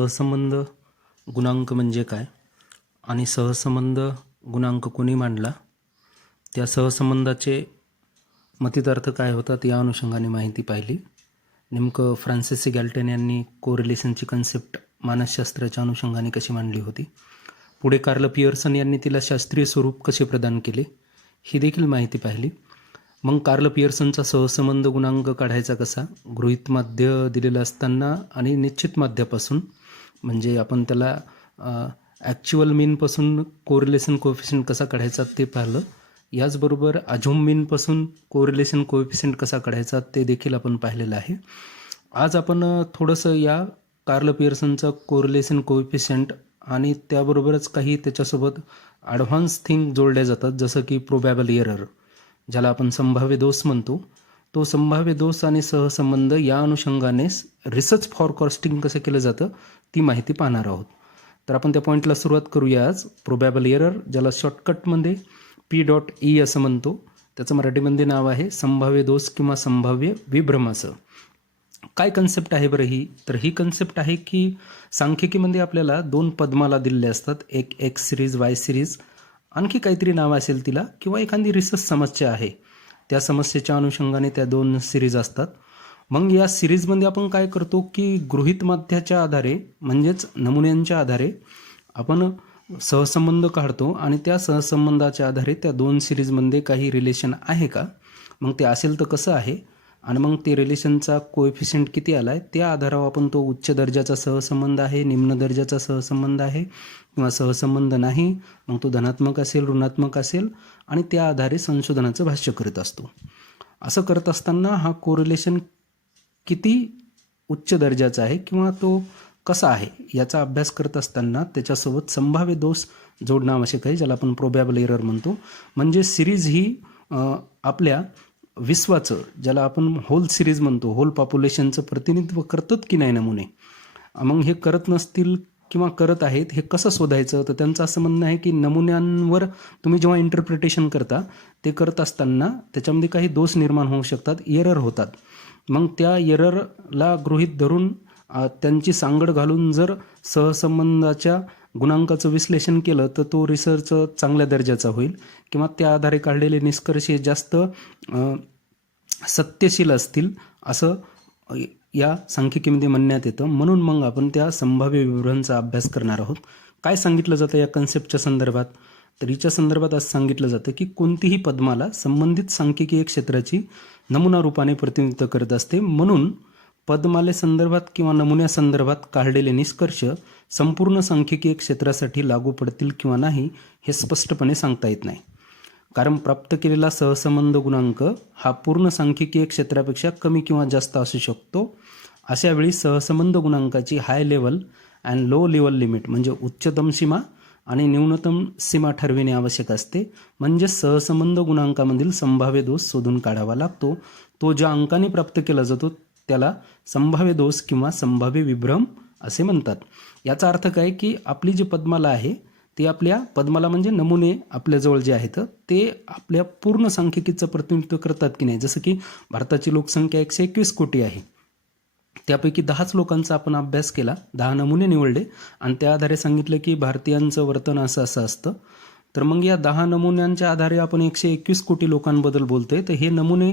सहसंबंध गुणांक म्हणजे काय आणि सहसंबंध गुणांक कोणी मांडला, त्या सहसंबंधाचे मतितार्थ काय होतात या अनुषंगाने माहिती पाहिली. नेमकं फ्रान्सिस गॅल्टन यांनी कोरिलेशनची कन्सेप्ट मानसशास्त्राच्या अनुषंगाने कशी मांडली होती, पुढे कार्ल पियर्सन यांनी तिला शास्त्रीय स्वरूप कसे प्रदान केले ही देखील माहिती पाहिली. मग कार्ल पियर्सनचा सहसंबंध गुणांक काढायचा कसा, गृहीत माध्य दिलेलं असताना आणि निश्चित माध्यापासून, म्हणजे आपण त्याला ॲक्च्युअल मीनपासून कोरिलेशन कोएफिशियंट कसा काढायचा ते पाहिलं. याचबरोबर अझ्युम मीनपासून कोरिलेशन कोएफिशियंट कसा काढायचा ते देखील आपण पाहिलेलं आहे. आज आपण थोडंसं या कार्ल पियर्सनचा कोरिलेशन कोएफिशियंट आणि त्याबरोबरच काही त्याच्यासोबत ॲडव्हान्स थिंग जोडल्या जातात, जसं की प्रोबॅबल एरर, ज्याला आपण संभाव्य दोष म्हणतो. तो संभाव्य दोष आणि सहसंबंध या अनुषंगाने रिसर्च फॉरकास्टिंग कसं केलं जातं ती माहिती पाहणार आहोत. तर आपण त्या पॉईंटला सुरुवात करूया. आज प्रोबॅबल एरर, ज्याला शॉर्टकटमध्ये P.E असं म्हणतो, त्याचं मराठीमध्ये नाव आहे संभाव्य दोष किंवा संभाव्य विभ्रमाचं. काय कन्सेप्ट आहे बरं ही? तर ही कन्सेप्ट आहे की सांख्यिकीमध्ये आपल्याला दोन पद्माला दिलेले असतात, एक एक्स सिरीज, वाय सिरीज, आणखी काहीतरी नाव असेल तिला, किंवा एखादी रिसर्च समस्या आहे, त्या समस्येच्या अनुषंगाने त्या दोन सिरीज असतात. मग या सिरीजमध्ये आपण काय करतो की गृहीत माध्याच्या आधारे म्हणजेच नमुन्यांच्या आधारे आपण सहसंबंध काढतो आणि त्या सहसंबंधाच्या आधारे त्या दोन सिरीजमध्ये काही रिलेशन आहे का, मग ते असेल तर कसं आहे, आणि मग ते रिलेशनचा कोएफिशियंट किती आला आहे त्या आधारावर आपण तो उच्च दर्जाचा सहसंबंध आहे, निम्न दर्जाचा सहसंबंध आहे किंवा सहसंबंध नाही, मग तो धनात्मक असेल, ऋणात्मक असेल, आणि त्या आधारे संशोधनाचं भाष्य करत असतो. असं करत असताना हा कोरिलेशन किती उच्च दर्जाचा आहे किंवा तो कसा आहे याचा अभ्यास करत असताना त्याच्यासोबत संभाव्य दोष जोडणं आवश्यक आहे, ज्याला आपण प्रोबॅबल एरर म्हणतो. म्हणजे सिरीज ही आपल्या विश्वाचं, ज्याला आपण होल सिरीज म्हणतो, होल पॉप्युलेशनचं प्रतिनिधित्व करतात की नाही नमुने. मग हे करत नसतील किंवा करत आहेत, हे कसं शोधायचं? तर त्यांचं असं म्हणणं आहे की नमुन्यांवर तुम्ही जेव्हा इंटरप्रिटेशन करता ते करत असताना त्याच्यामध्ये काही दोष निर्माण होऊ शकतात, एरर होतात. मग त्या एररला गृहीत धरून त्यांची सांगड घालून जर सहसंबंधाच्या गुणांकाचं विश्लेषण केलं तर तो रिसर्च चांगल्या दर्जाचा होईल किंवा त्या आधारे काढलेले निष्कर्ष हे जास्त सत्यशील असतील असं या सांख्यिकीमध्ये म्हणण्यात येतं. म्हणून मग आपण त्या संभाव्य विवरणचा अभ्यास करणार आहोत. काय सांगितलं जातं या कन्सेप्टच्या संदर्भात? तर हिच्या संदर्भात असं सांगितलं जातं की कोणतीही पद्माला संबंधित सांख्यिकीय क्षेत्राची नमुना रूपाने प्रतिनिधित्व करत असते, म्हणून पद्मालेसंदर्भात किंवा नमुन्यासंदर्भात काढलेले निष्कर्ष संपूर्ण सांख्यिकीय क्षेत्रासाठी लागू पडतील किंवा नाही हे स्पष्टपणे सांगता येत नाही, कारण प्राप्त केलेला सहसंबंध गुणांक हा पूर्ण सांख्यिकीय क्षेत्रापेक्षा कमी किंवा जास्त असू शकतो. अशा वेळी सहसंबंध गुणांकाची high level and low level limit, म्हणजे उच्चतम सीमा आणि न्यूनतम सीमा ठरविणे आवश्यक असते. म्हणजे सहसंबंध गुणांकामधील संभाव्य दोष शोधून काढावा लागतो. तो ज्या अंकाने प्राप्त केला जातो त्याला संभाव्य दोष किंवा संभाव्य विभ्रम असे म्हणतात. याचा अर्थ काय की आपली जी पद्माला आहे ती आपल्या पद्माला म्हणजे नमुने आपल्याजवळ जे आहेत ते आपल्या पूर्ण सांख्यिकीचं प्रतिनिधित्व करतात की नाही. जसं की भारताची लोकसंख्या 121 कोटी आहे, त्यापैकी 10च लोकांचा आपण अभ्यास केला, 10 नमुने निवडले आणि त्या आधारे सांगितलं की भारतीयांचं वर्तन असं असं असतं. तर मग या 10 नमुन्यांच्या आधारे आपण 121 कोटी लोकांबद्दल बोलतोय, तर हे नमुने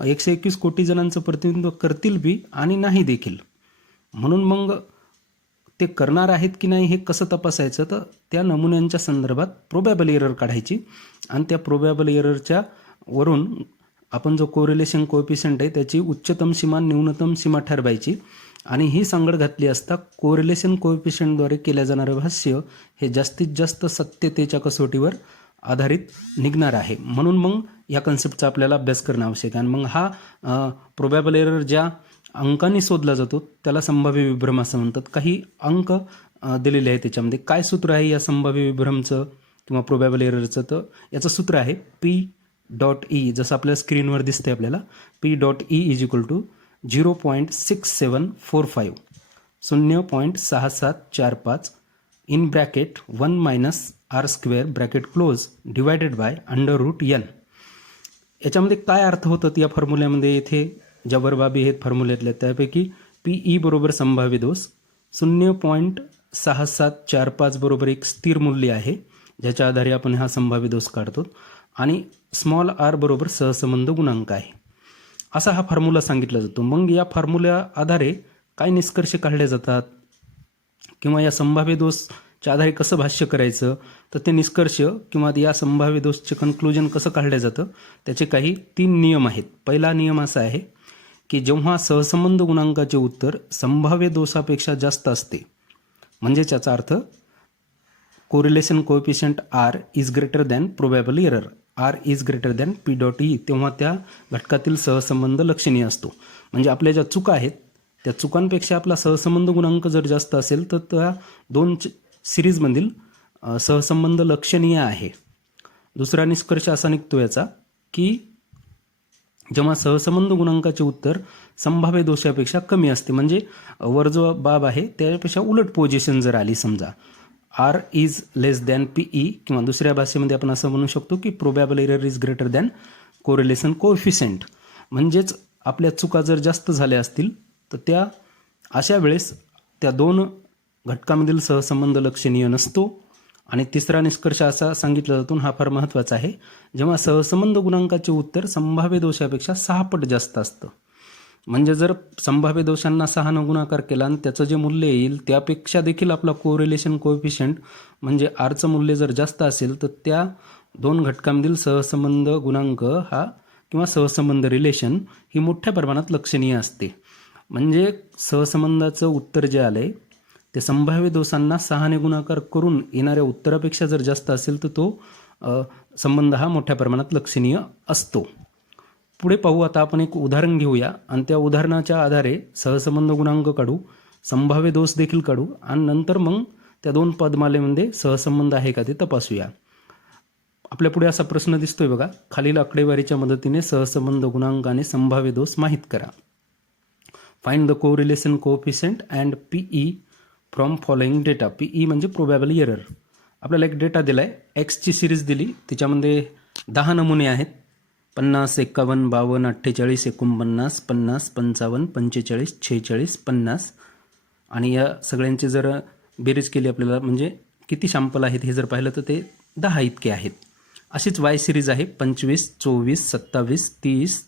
121 कोटी जणांचं प्रतिनिधित्व करतील बी आणि नाही देखील. म्हणून मग ते करणार आहेत की नाही हे कसं तपासायचं? तर त्या नमुन्यांच्या संदर्भात प्रोबॅबल एरर काढायची आणि त्या प्रोबॅबल एररच्या वरून आपण जो कोरिलेशन कोएफिशियंट आहे त्याची उच्चतम सीमा न्यूनतम सीमा ठरवायची आणि ही सांगड घातली असता कोरिलेशन कोएफिशियंटद्वारे केल्या जाणारं भाष्य हे जास्तीत जास्त सत्यतेच्या कसोटीवर आधारित निघणार आहे. म्हणून मग या कन्सेप्टचा आपल्याला अभ्यास करणं आवश्यक आहे. आणि मग हा प्रोबॅबल एरर ज्या अंकांनी शोधला जातो त्याला संभाव्य विभ्रम असं म्हणतात. काही अंक दिलेले आहे त्याच्यामध्ये. काय सूत्र आहे या संभाव्य विभ्रमचं किंवा प्रोबॅबल एररचं? तर याचं सूत्र आहे P.E, जसं आपल्या स्क्रीनवर दिसतंय आपल्याला. P.E is equal to 0.6745 0.6745 in bracket 1 minus r square bracket close divided by √n. याच्यामध्ये काय अर्थ होतात या फॉर्म्युल्यामध्ये? इथे ज्या बाबी आहेत फॉर्म्युल्यातल्या त्यापैकी Pe बरोबर संभाव्य दोष, 0.6745 बरोबर एक स्थिर मूल्य आहे, ज्याच्या आधारे आपण हा संभाव्य दोष काढतो. आणि स्मॉल आर बरोबर सहसंबंध गुणांक आहे, असा हा फॉर्म्युला सांगितला जातो. मग या फॉर्म्युल्या आधारे काय निष्कर्ष काढले जातात किंवा या संभाव्य दोषच्या आधारे कसं भाष्य करायचं, तर ते निष्कर्ष किंवा या संभाव्य दोषचे कन्क्लुजन कसं काढलं जातं, त्याचे काही 3 नियम आहेत. पहिला नियम असा आहे की जेव्हा सहसंबंध गुणांकाचे उत्तर संभाव्य दोषापेक्षा जास्त असते, म्हणजेच याचा अर्थ correlation coefficient r is greater than probable error, r is greater than p dot e, तेव्हा त्या घटकातील सहसंबंध लक्षणीय असतो. म्हणजे आपल्या ज्या चुका आहेत त्या चुकांपेक्षा आपला सहसंबंध गुणांक जर जास्त असेल तर त्या दोन सिरीजमधील सहसंबंध लक्षणीय आहे. दुसरा निष्कर्ष असा निघतो याचा की जेव्हा सहसंबंध गुणांकाचे उत्तर संभाव्य दोषापेक्षा कमी असते, म्हणजे वर जो बाब आहे त्यापेक्षा उलट पोझिशन जर आली, समजा r is less than PE, किंवा दुसऱ्या भाषेमध्ये आपण असं म्हणू शकतो की probable error is greater than correlation coefficient, म्हणजेच आपल्या चुका जर जास्त झाल्या असतील तर त्या अशा वेळेस त्या दोन घटकामधील सहसंबंध लक्षणीय नसतो. आणि तिसरा निष्कर्ष असा सांगितला जातो, हा फार महत्त्वाचा आहे, जेव्हा सहसंबंध गुणांकाचे उत्तर संभाव्य दोषापेक्षा 6 पट जास्त असतं, म्हणजे जर संभाव्य दोषांना 6 ने गुणाकार केला आणि त्याचं जे मूल्य येईल त्यापेक्षा देखील आपला कोरिलेशन कोएफिशियंट म्हणजे आरचं मूल्य जर जास्त असेल तर त्या दोन घटकांमधील सहसंबंध गुणांक हा किंवा सहसंबंध रिलेशन ही मोठ्या प्रमाणात लक्षणीय असते. म्हणजे सहसंबंधाचं उत्तर जे आलंय ते संभाव्य दोषांना 6 ने गुणाकार करून येणाऱ्या उत्तरापेक्षा जर जास्त असेल तर तो संबंध हा मोठ्या प्रमाणात लक्षणीय असतो. पुढे पाहू, आता आपण एक उदाहरण घेऊया आणि त्या उदाहरणाच्या आधारे सहसंबंध गुणांक काढू, संभाव्य दोष देखील काढू आणि नंतर मग त्या दोन पदमालेमध्ये सहसंबंध आहे का ते तपासूया. आपल्या पुढे असा प्रश्न दिसतोय बघा, खालील आकडेवारीच्या मदतीने सहसंबंध गुणांक आणि संभाव्य दोष माहित करा. Find the correlation coefficient and PE from following data. PE म्हणजे प्रोबॅबल एरर. आपल्याला एक डेटा दिलाय, एक्सची सिरीज दिली, त्याच्यामध्ये 10 नमुने आहेत, 50, 51, 52, 48, 49, 50, 55, 45, 46, 50. आणि या सगळ्यांची जर बेरीज केली आपल्याला, म्हणजे किती सॅम्पल आहेत हे जर पाहिलं तर ते 10 इतके आहेत. अशीच वाय सिरीज आहे, 25, 24, 27, 30,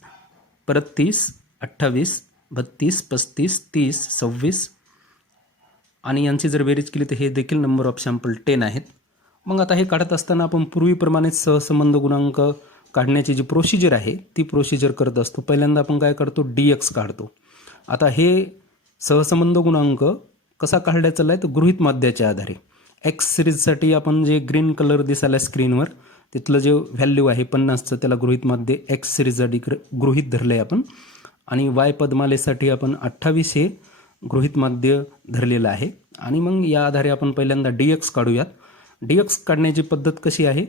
परत 30, 28, 32, 35, 30, 26. आणि यांची जर बेरीज केली तर हे देखील नंबर ऑफ सॅम्पल 10 आहेत. मग आता हे काढत असताना आपण पूर्वीप्रमाणेच सहसंबंध गुणांक काढण्याची जी प्रोसिजर आहे ती प्रोसिजर करत असतो. पहिल्यांदा आपण काय करतो, DX काढतो. आता हे सहसंबंध गुणांक कसा काढला चालला आहे तर गृहीत माध्याच्या आधारे. एक्स सिरीजसाठी आपण जे ग्रीन कलर दिसायला स्क्रीनवर तिथलं जे व्हॅल्यू आहे 50चं त्याला गृहीत माध्य एक्स सिरीजसाठी गृहीत धरलं आहे आपण. आणि वाय पदमालेसाठी आपण 28 हे गृहीत माध्य धरलेलं आहे. आणि मग या आधारे आपण पहिल्यांदा DX काढूयात. DX काढण्याची पद्धत कशी आहे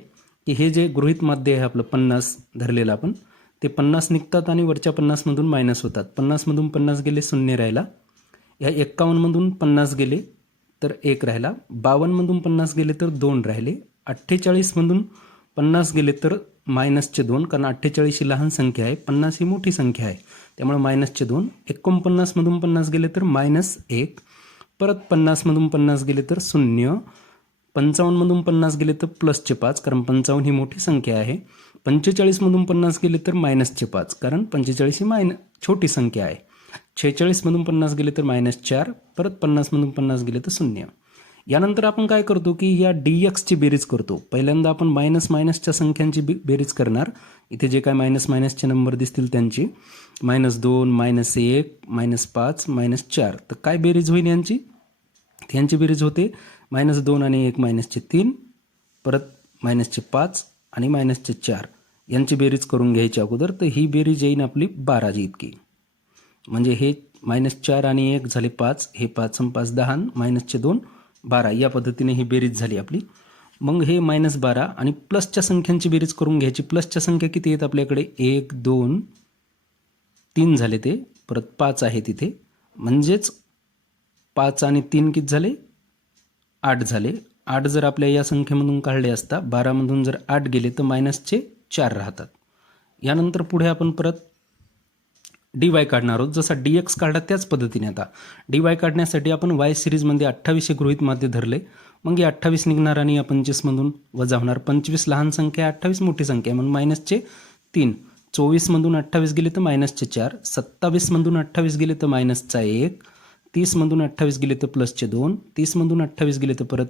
की हे जे गृहीत माध्य आहे आपलं 50 धरलेलं आपण, ते 50 निघतात आणि वरच्या 50मधून मायनस होतात. 50मधून 50 गेले 0 राहिला, या 51मधून 50 गेले तर 1 राहिला, 52मधून 50 गेले तर 2 राहिले, 48मधून 50 गेले तर मायनसचे 2, कारण 48 ही लहान संख्या आहे, 50 ही मोठी संख्या आहे, त्यामुळे मायनसचे 2. 49मधून 50 गेले तर -1, परत 50मधून 50 गेले तर 0, 55मधून 50 गेले तर प्लसचे 5, कारण 55 ही मोठी संख्या आहे, 45मधून 50 गेले तर मायनसचे 5, कारण 45 ही छोटी संख्या आहे, 46मधून 50 गेले तर -4, परत 50मधून 50 गेले तर 0. यानंतर आपण काय करतो की या DXची बेरीज करतो. पहिल्यांदा आपण मायनसच्या संख्यांची बेरीज करणार. इथे जे काय मायनसचे नंबर दिसतील त्यांची -2, -1, -5, -4. तर काय बेरीज होईल यांची? यांची बेरीज होते -2 आणि 1 -3, परत -5 आणि -4. यांची बेरीज करून घ्यायची अगोदर. तर ही बेरीज येईन आपली 12 जी इतकी. म्हणजे हे -4 आणि 1 झाले 5, हे 5 आणि 5 10, -2 12, या पद्धतीने ही बेरीज झाली आपली. मग हे -12 आणि प्लसच्या संख्यांची बेरीज करून घ्यायची. प्लसच्या संख्या किती आहेत आपल्याकडे? 1 2 3 झाले ते, परत 5 आहे तिथे, म्हणजेच 5 आणि 3 किती झाले? 8 झाले. 8 जर आपल्या या संख्येमधून काढले असता, 12मधून जर 8 गेले तर -4 राहतात. यानंतर पुढे आपण परत डी वाय काढणार आहोत. जसा डी एक्स काढला त्याच पद्धतीने आता डी वाय काढण्यासाठी आपण वाय सिरीजमध्ये 28 गृहीत माध्य धरले. मग हे 28 निघणार आणि या 25मधून वजा होणार. 25 लहान संख्या आहे, 28 मोठी संख्या आहे म्हणून मायनसचे 3. 24मधून 28 गेले तर मायनसचे 4. 27मधून 28 गेले तर मायनसचा 1. 30मधून 28 गेले तर प्लसचे 2. 30मधून 28 गेले तर परत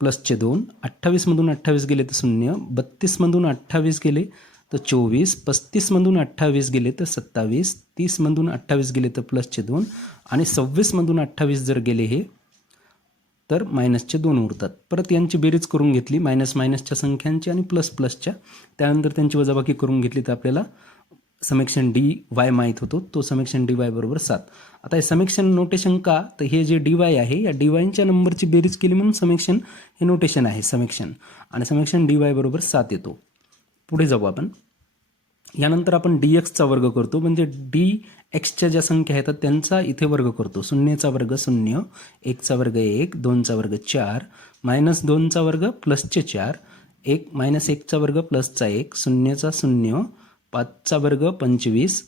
प्लसचे 2. 28मधून 28 गेले तर 0. 32मधून 28 गेले तर 24. 35मधून 28 गेले तर 27. 30मधून 28 गेले तर प्लसचे 2 आणि 26मधून 28 जर गेले हे तर मायनसचे 2 उरतात. परत यांची बेरीज करून घेतली मायनस मायनसच्या संख्यांची आणि प्लस प्लसच्या, त्यानंतर त्यांची वजाबाकी करून घेतली तर आपल्याला समेक्शन डी वाय माहीत होतो. तो समेक्शन डी वाय बरोबर 7. आता हे समेक्शन नोटेशन का, तर हे जे डी वाय आहे या डी वायच्या नंबरची बेरीज केली म्हणून समेक्शन हे नोटेशन आहे समेक्शन, आणि समेक्शन डी वाय बरोबर 7 येतो. पुढे जाऊ आपण. यानंतर आपण डी एक्सचा वर्ग करतो, म्हणजे डी एक्सच्या ज्या संख्या येतात त्यांचा इथे वर्ग करतो. 0चा वर्ग 0, 1चा वर्ग 1, 2चा वर्ग 4, मायनस 2चा वर्ग प्लसचे 4, 1 मायनस 1चा वर्ग प्लसचा 1, 0चा 0, 5चा वर्ग 25,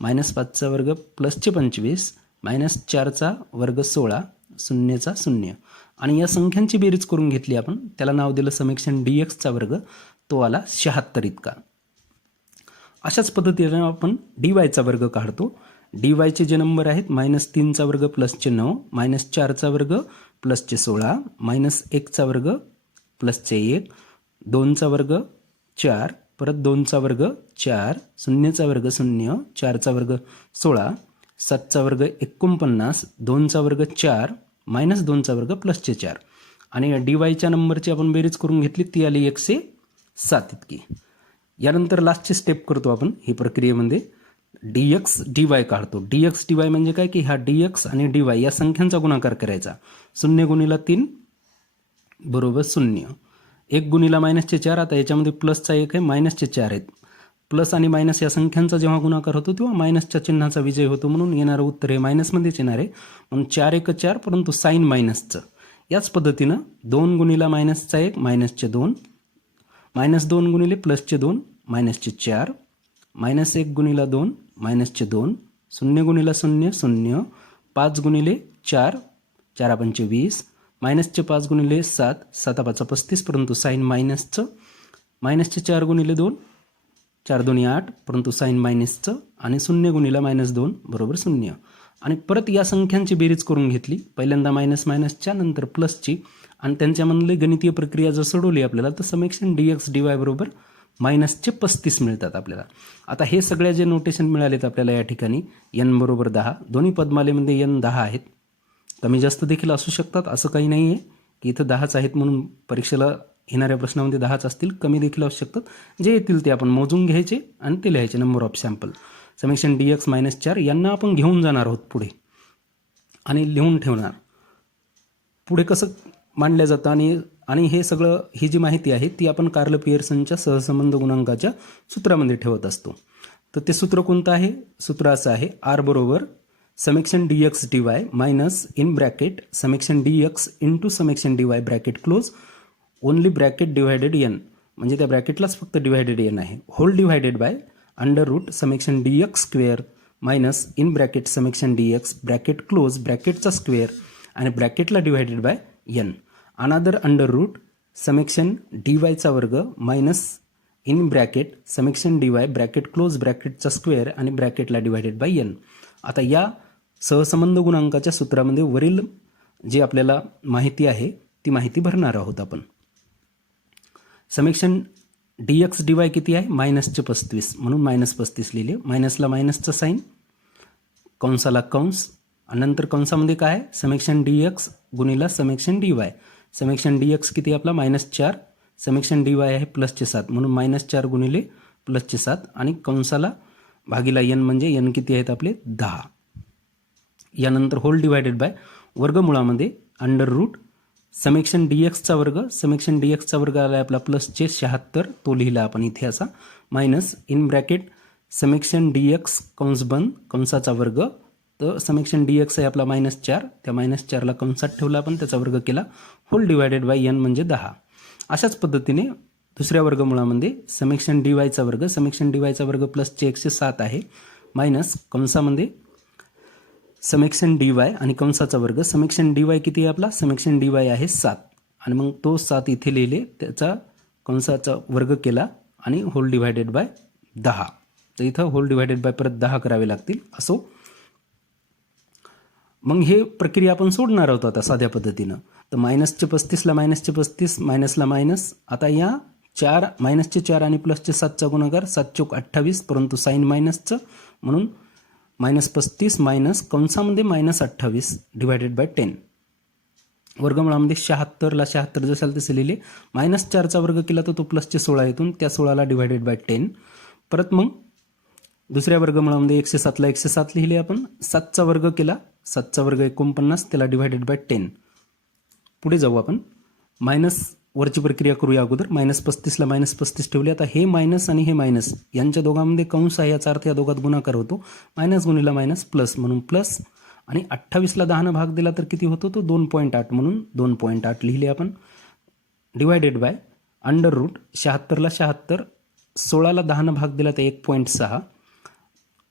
मायनस 5चा वर्ग प्लसचे 25, मायनस 4चा वर्ग 16, 0चा 0. आणि या संख्यांची बेरीज करून घेतली आपण, त्याला नाव दिलं समेक्शन डी एक्सचा वर्ग. तो आला 76 इतका. अशाच पद्धतीने आपण डी वायचा वर्ग काढतो. डी वायचे जे नंबर आहेत मायनस 3चा वर्ग प्लसचे 9, मायनस 4चा वर्ग प्लसचे 16, मायनस 1चा वर्ग प्लसचे 1, 2चा वर्ग 4, परत 2चा वर्ग 4, 0चा वर्ग 0, 4चा वर्ग 16, 7चा वर्ग 49, 2चा वर्ग 4, मायनस 2चा वर्ग प्लसचे 4. आणि डी वायच्या नंबरची आपण बेरीज करून घेतली, ती आली 107 इतकी. यानंतर लास्टची स्टेप करतो आपण ही प्रक्रियेमध्ये. डी एक्स डी वाय काढतो. डी एक्स डी वाय म्हणजे काय की हा डी एक्स आणि डी वाय या संख्यांचा गुणाकार करायचा. 0 गुणिला 3 बरोबर 0. 1 गुणिला मायनसचे 4, आता याच्यामध्ये प्लसचा 1 आहे, मायनसचे 4 आहेत. प्लस आणि मायनस या संख्यांचा जेव्हा गुणाकार होतो तेव्हा मायनसच्या चिन्हाचा विजय होतो, म्हणून येणारं उत्तर हे मायनसमध्येच येणार आहे. म्हणून 4 1 4, परंतु साईन मायनसचं. याच पद्धतीनं 2 गुणिला मायनसचा 1, मायनसचे 2, मायनस 2 गुणिले प्लसचे 2, मायनसचे 4, मायनस 1 गुणिला 2, मायनसचे 2, 0 गुणिला 0 0, 5 गुणिले 4, 4 5 20, मायनसचे 5 गुणिले 7, 7 5 35, परंतु साईन मायनसचं, मायनसचे 4 गुणिले 2, 4 2 8, परंतु साईन मायनसचं, आणि 0 गुणिला मायनस 2 बरोबर 0. आणि परत या संख्यांची बेरीज करून घेतली, पहिल्यांदा मायनस मायनसच्या नंतर प्लसची, आणि त्यांच्यामधली गणितीय प्रक्रिया जर सोडवली आपल्याला तर समेक्शन डी एक्स डी वाय बरोबर मायनसचे 35 मिळतात आपल्याला. आता हे सगळे जे नोटेशन मिळालेत आपल्याला या ठिकाणी, एन बरोबर 10, दोन्ही पद्मालेमध्ये एन 10 आहेत. कमी जास्त देखील असू शकतात, असं काही नाही आहे की इथं 10च आहेत म्हणून परीक्षेला येणाऱ्या प्रश्नामध्ये 10च असतील, कमी देखील असू शकतात. जे येतील ते आपण मोजून घ्यायचे आणि ते लिहायचे number of sample. Summation D X -4 यांना आपण घेऊन जाणार आहोत पुढे आणि लिहून ठेवणार. पुढे कसं मांडलं जातं आणि हे सगळं, ही जी माहिती आहे ती आपण कार्ल पियर्सनच्या सहसंबंध गुणांकाच्या सूत्रामध्ये ठेवत असतो. तर ते सूत्र कोणतं आहे? सूत्र असं आहे, आर बरोबर summation D X D Y minus in bracket summation D X into summation D Y bracket close only bracket divided N, म्हणजे त्या ब्रॅकेटलाच फक्त डिवायडेड एन आहे, whole divided by under root summation D X square minus in bracket summation D X bracket close ब्रॅकेटचा square आणि ब्रॅकेटला divided by N, another under root summation D वायचा वर्ग minus in bracket summation D Y bracket close ब्रॅकेटचा square आणि ब्रॅकेटला divided by N. आता या सहसंबंध गुणांकाच्या सूत्रामध्ये वरील जी आपल्याला माहिती आहे ती माहिती भरणार आहोत आपण. समेक्शन डी एक्स डी वाय किती आहे? मायनसचे 35, म्हणून -35 लिहिले. मायनसला मायनसचं साईन, कंसाला कंस, आणि नंतर कंसामध्ये काय आहे? समेक्शन डी एक्स गुणिला summation D Y. Summation D X किती आपला? -4, समेक्शन डी वाय आहे प्लसचे 7, म्हणून -4 गुणिले प्लसचे 7, आणि कंसाला भागीला एन, म्हणजे एन किती आहेत आपले? 10. यानंतर होल डिवायडेड बाय वर्गमुळामध्ये अंडर रूट समेक्शन डी एक्सचा वर्ग, समेक्शन डी एक्सचा वर्ग आला आहे आपला प्लसचे 76, तो लिहिला आपण इथे असा, minus in bracket summation D X कंस बंद कंसाचा वर्ग, तर समेक्शन डी एक्स आहे आपला -4, त्या -4ला कंसात ठेवला आपण, त्याचा वर्ग केला, होल डिवायडेड बाय एन म्हणजे 10. अशाच पद्धतीने दुसऱ्या वर्गमुळामध्ये समेक्शन डी वायचा वर्ग, समेक्शन डी वायचा वर्ग प्लसचे 107 आहे, मायनस कंसामध्ये समेक्शन डी वाय आणि कंसाचा वर्ग. समेक्शन डी वाय किती आहे आपला? समेक्शन डी वाय आहे 7 आणि मग तो 7 इथे लिहिले, त्याचा कंसाचा वर्ग केला आणि होल डिवायडेड बाय 10. तर इथं होल डिवायडेड बाय परत 10 करावे लागतील. असो, मग हे प्रक्रिया आपण सोडणार आहोत आता साध्या पद्धतीनं. तर मायनसचे 35ला मायनसचे 35, मायनसला मायनस. आता या 4 मायनसचे 4 आणि प्लसचे 7चा गुणाकार 7 चौक 28, परंतु साईन मायनसचं म्हणून -35 मायनस कंसामध्ये -28 डिवायडेड बाय 10. वर्गमुळामध्ये 76ला 76 जसाल तसे लिहिले. -4चा वर्ग केला तर तो प्लसचे 16 येतून त्या 16ला डिवायडेड बाय 10. परत मग दुसऱ्या वर्गमुळामध्ये 107ला 107 लिहिले आपण. 7चा वर्ग केला, 7चा वर्ग 49, त्याला डिवायडेड बाय 10. पुढे जाऊ आपण. मायनस वरची प्रक्रिया करूया अगोदर. -35ला -35 ठेवले. आता हे मायनस आणि हे मायनस यांच्या दोघांमध्ये कंस आहे, याचा अर्थ या दोघात गुणाकार होतो. मायनस गुणिला मायनस प्लस म्हणून प्लस, आणि 28ला 10 भाग दिला तर किती होतो? तो 2.8 म्हणून 2.8 लिहिले आपण. डिवायडेड बाय अंडर रूट 76ला 76, 16ला 10 भाग दिला तर 1.6.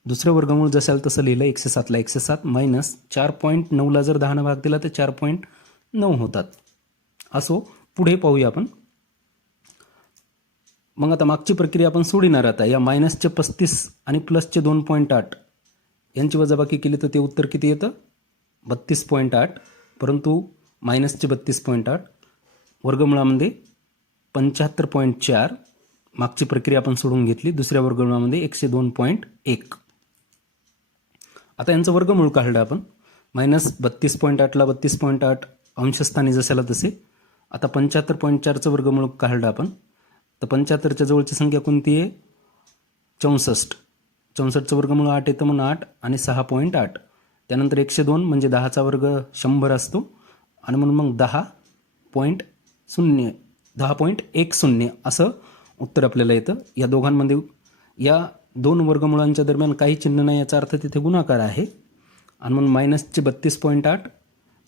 दुसरं वर्गमूळ जसाल तसं लिहिलं. 107ला 107 मायनस 4.9ला जर 10 भाग दिला तर 4.9 होतात. असो, पुढे पाहूया आपण. मग आता मागची प्रक्रिया आपण सोडणार. आता या मायनसचे 35 आणि प्लसचे 2.8 यांची वजाबाकी केली तर ते उत्तर किती येतं? 32.8. परंतु मायनसचे 32.8 वर्गमुळामध्ये 75.4. मागची प्रक्रिया आपण सोडून घेतली. दुसऱ्या वर्गमुळामध्ये 102.1. आता यांचं वर्गमूळ काढलं आपण. -32.8ला 32.8 अंशस्थानी जशाला तसे. आता 75.4चं वर्गमूळ काढलं आपण. तर 75च्या जवळची संख्या कोणती आहे? 64. 64चं वर्गमूळ 8 येतं म्हणून 8 आणि 6.8. त्यानंतर 102 म्हणजे 10चा वर्ग 100 असतो आणि म्हणून मग 10.10 असं उत्तर आपल्याला येतं. या दोघांमध्ये या दोन वर्गमुळांच्या दरम्यान काही चिन्ह नाही, याचा अर्थ तिथे गुणाकार आहे. आणि म्हणून मायनसचे 32.8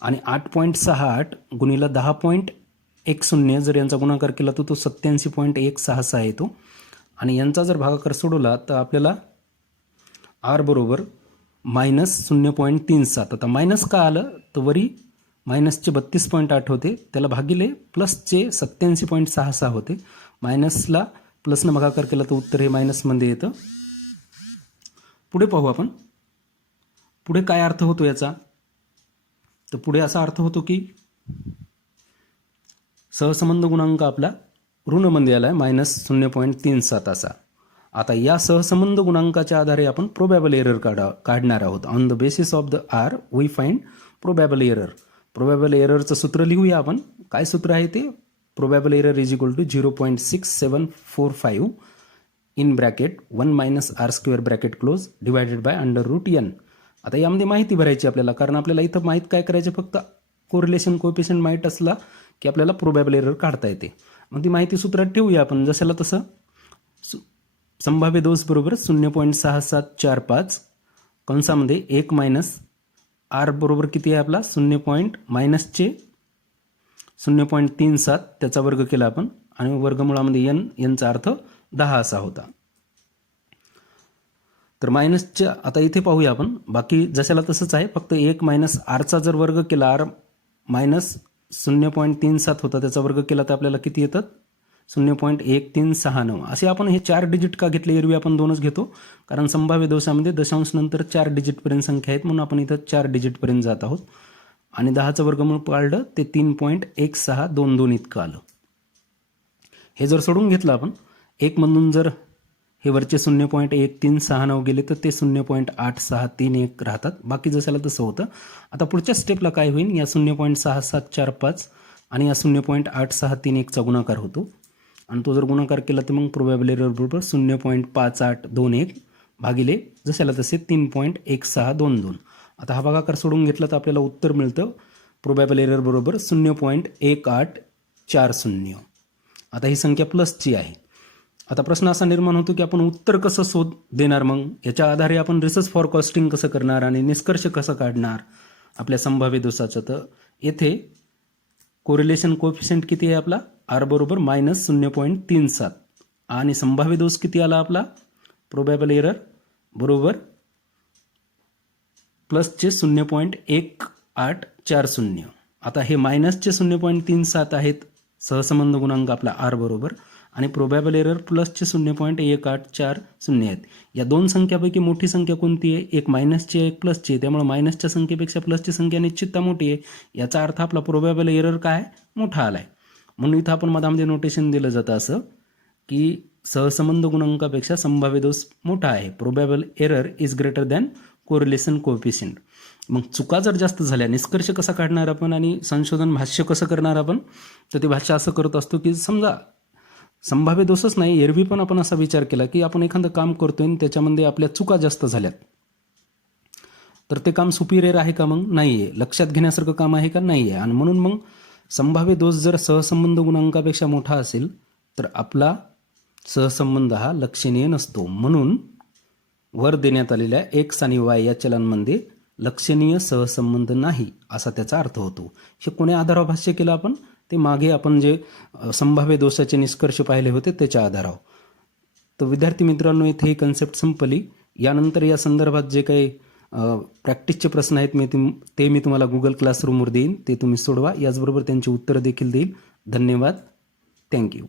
आणि 8.68 गुणिला 10.10 जर यांचा गुणाकार केला तर तो 87.166 येतो. आणि यांचा जर भागाकार सोडवला तर आपल्याला आर बरोबर -0.37. आता मायनस का आलं तर वरी मायनसचे 32.8 होते, त्याला भागिले प्लसचे 87.66 होते. मायनसला प्लसनं भागाकार केला तर उत्तर हे मायनसमध्ये येतं. पुढे पाहू आपण. पुढे काय अर्थ होतो याचा? तर पुढे असा अर्थ होतो की सहसंबंध गुणांक आपला ऋणमध्ये आला आहे -0.37 असा. आता या सहसंबंध गुणांकाच्या आधारे आपण प्रोबॅबल एरर काढणार आहोत. On the basis of the R we find probable error. Probable एररचं सूत्र लिहूया आपण. काय सूत्र आहे ते? Probable error is equal to 0.6745 in bracket 1 - r² bracket close divided by √n. आता यामध्ये माहिती भरायची आपल्याला, कारण आपल्याला इथं माहीत काय करायचे, फक्त कोरिलेशन कोएफिशियंट माहीत असला की आपल्याला प्रोबॅबल एरर काढता येते. मग ती माहिती सूत्रात ठेवूया आपण जशाला तसं. संभाव्य दोष बरोबर 0.6745 कंसामध्ये 1 - r बरोबर किती आहे आपला? -0.37 त्याचा वर्ग केला आपण आणि वर्गमुळामध्ये यांचा अर्थ 10 असा होता. तर मायनसच्या आता इथे पाहूया आपण. बाकी जशाला तसंच आहे, फक्त 1 - rचा जर वर्ग केला, r -0.37 होता, त्याचा वर्ग केला तर आपल्याला किती येतात? 0.1369. असे आपण हे 4 डिजिट का घेतले? एरवी आपण 2च घेतो, कारण संभाव्य दोषामध्ये दशांश नंतर 4 डिजिटपर्यंत संख्या आहेत, म्हणून आपण इथं 4 डिजिटपर्यंत जात आहोत. आणि 10चं वर्गमूळ पाळलं ते 3.1622 इतकं आलं. हे जर सोडून घेतलं आपण, 1 मधून जर हे वरचे 0.1369 गेले तर ते 0.8631 राहतात. बाकी जशाला तसं होतं. आता पुढच्या स्टेपला काय होईल? या 0.6745 आणि या 0.8631चा गुणाकार होतो आणि तो जर गुणाकार केला तर मग प्रोबॅबल एरर बरोबर 0.5821 भागिले जशाला तसे 3.1622. आता हा भागाकार सोडून घेतला तर आपल्याला उत्तर मिळतं प्रोबॅबल एरर बरोबर 0.1840. आता ही संख्या प्लसची आहे. आता प्रश्न असा निर्माण होतो की आपण उत्तर कसं शोध देणार? मग याच्या आधारे आपण रिसर्च फॉरकास्टिंग कसं करणार आणि निष्कर्ष कसं काढणार आपल्या संभाव्य दोषाचं? तर येथे कोरिलेशन कोएफिशियंट किती आहे आपला? आर बरोबर -0.37 आणि संभाव्य दोष किती आला आपला? प्रोबॅबल एरर बरोबर प्लसचे 0.1840. आता हे मायनसचे 0.37 आहेत सहसंबंध गुणांक आपला आर बरोबर, आणि प्रोबॅबल एरर प्लसचे 0.1840 आहेत. या दोन संख्यापैकी मोठी संख्या कोणती आहे? एक मायनसची आहे, एक प्लसची आहे. त्यामुळे मायनसच्या संख्येपेक्षा प्लसची संख्या निश्चितता मोठी आहे. याचा अर्थ आपला प्रोबॅबल एरर काय? मोठा आला आहे. म्हणून इथं आपण मधामध्ये नोटेशन दिलं जातं असं की सहसंबंध गुणांकापेक्षा संभाव्य दोष मोठा आहे. प्रोबॅबल error is greater than correlation coefficient. मग चुका जर जास्त झाल्या, निष्कर्ष कसा काढणार आपण आणि संशोधन भाष्य कसं करणार आपण? तर ते भाष्य असं करत असतो की समजा संभाव्य दोषच नाही, एरवी पण आपण असा विचार केला की आपण एखादं काम करतोय आणि त्याच्यामध्ये आपल्या चुका जास्त झाल्यात, तर ते काम सुपिरियर आहे का? मग नाही आहे. लक्षात घेण्यासारखं काम आहे का? नाही आहे. आणि म्हणून मग संभाव्य दोष जर सहसंबंध गुणांकापेक्षा मोठा असेल तर आपला सहसंबंध हा लक्षणीय नसतो. म्हणून वर देण्यात आलेल्या एक्स आणि वाय या चलांमध्ये लक्षणीय सहसंबंध नाही असा त्याचा अर्थ होतो. हे कोण्या आधारावर भाष्य केलं आपण? ते मागे आपण जे संभाव्य दोषाचे निष्कर्ष पाहिले होते त्याच्या आधारावर. तर विद्यार्थी मित्रांनो, इथे ही कन्सेप्ट संपली. यानंतर या संदर्भात जे काही प्रॅक्टिसचे प्रश्न आहेत ते मी तुम्हाला गुगल क्लासरूमवर देईन, ते तुम्ही सोडवा. याचबरोबर त्यांची उत्तरं देखील देईल. धन्यवाद. थँक्यू.